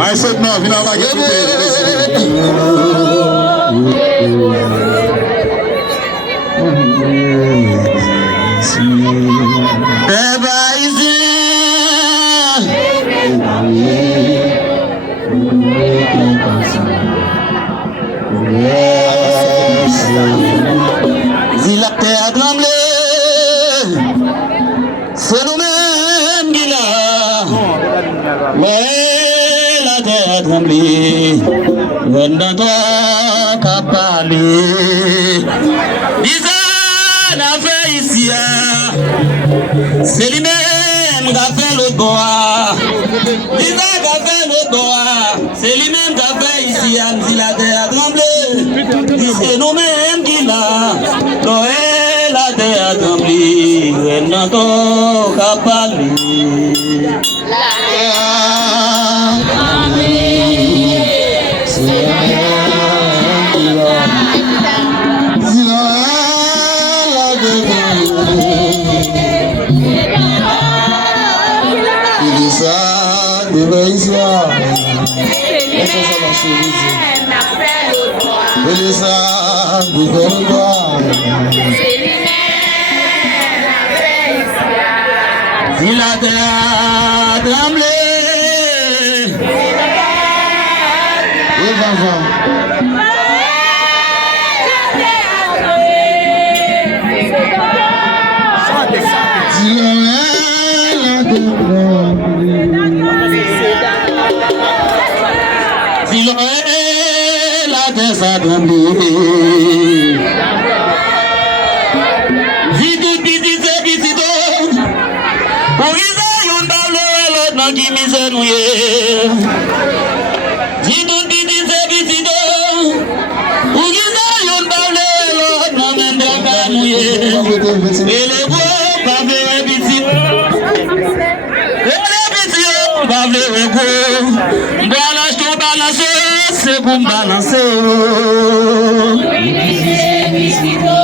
I said no, you know, I get c'est lui-même qui a fait le bois. C'est lui-même qui a fait ici, si la terre a tremblé. C'est nous-mêmes qui l'a. La terre a tremblé. Elle n'entend qu'à parler. Si la terre a tremblé, si la terre a tremblé, qui misère nous est. Si tout dit c'est bisido, ou qui ça yon parle l'autre non même pas nous est. Et les gros pas faire bisido. Et les bisido pas faire gros. Balance ton balance, c'est pour balancer. Bisido, bisido.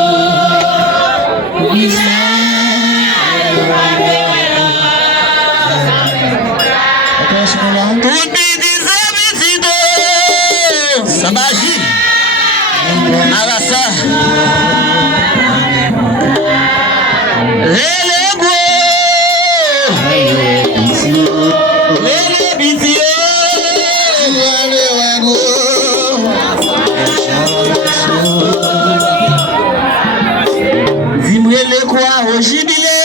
Tout bidi zébisido, sabaji, arasa, elego, elebisio, elego, zimwele kwa ojibile.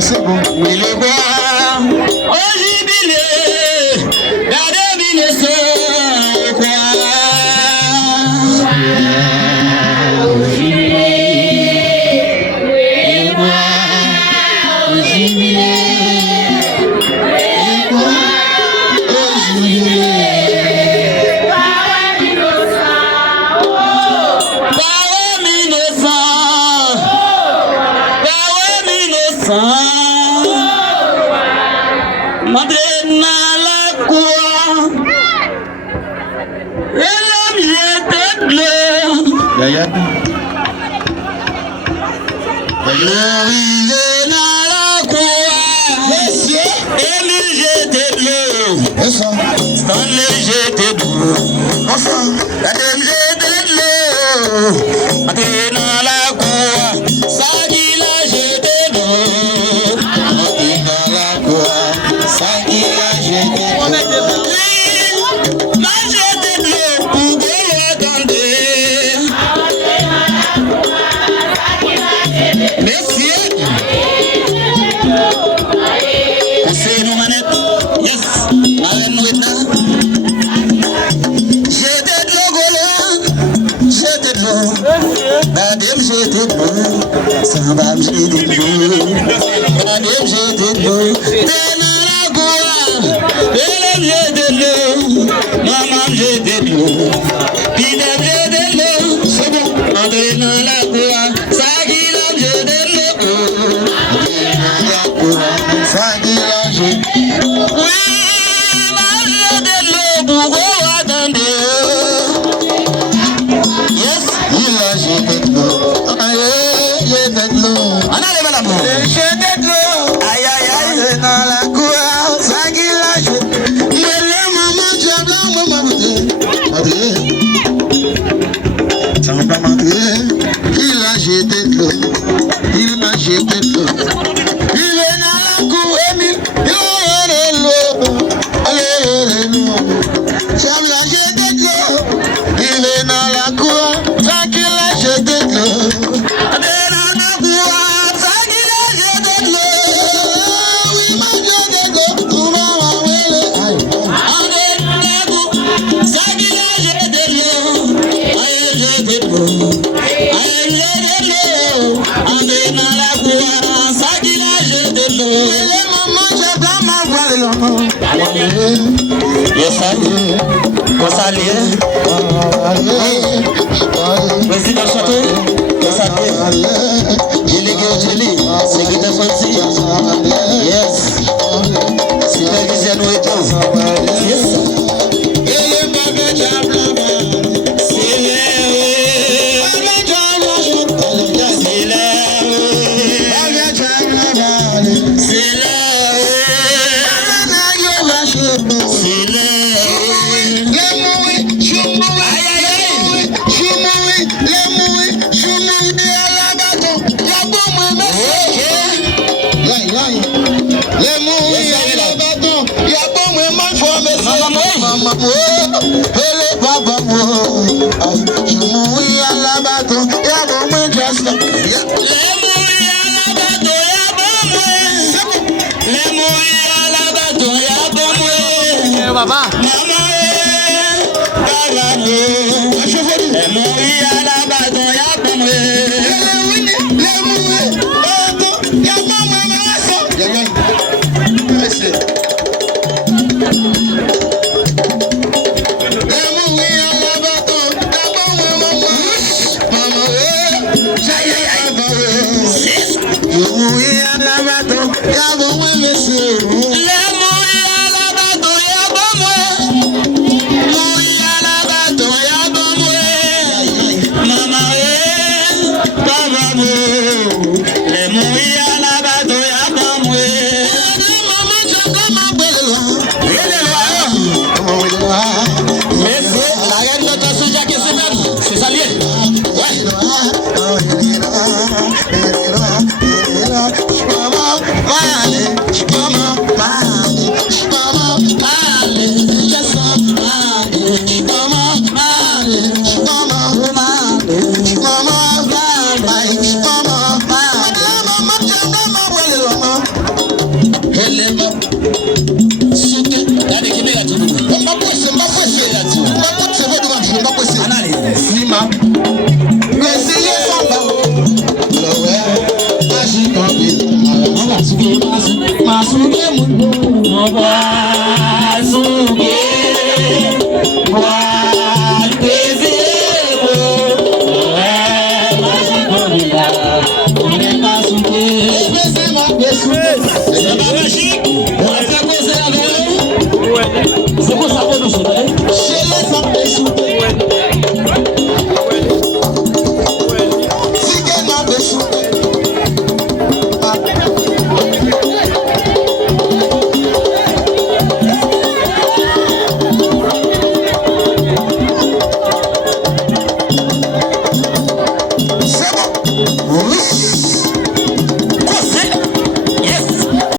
C'est bon. Oui, le bois, au jubilé, gardez mille soeurs, quoi. Au jubilé, le bois, au jubilé, le bois, au jubilé. Madrena la quoi, elle a mis tête bleue. Madrena la quoi, elle jette bleu. Dans le jette bleu. Enfin, la dame jette bleu. Madrena la quoi, ça dit la jette bleu. Président Château, délégué Jelly, secrétaire Fancy, yes, superviseur nous et tout, yes. Mas o que mudou?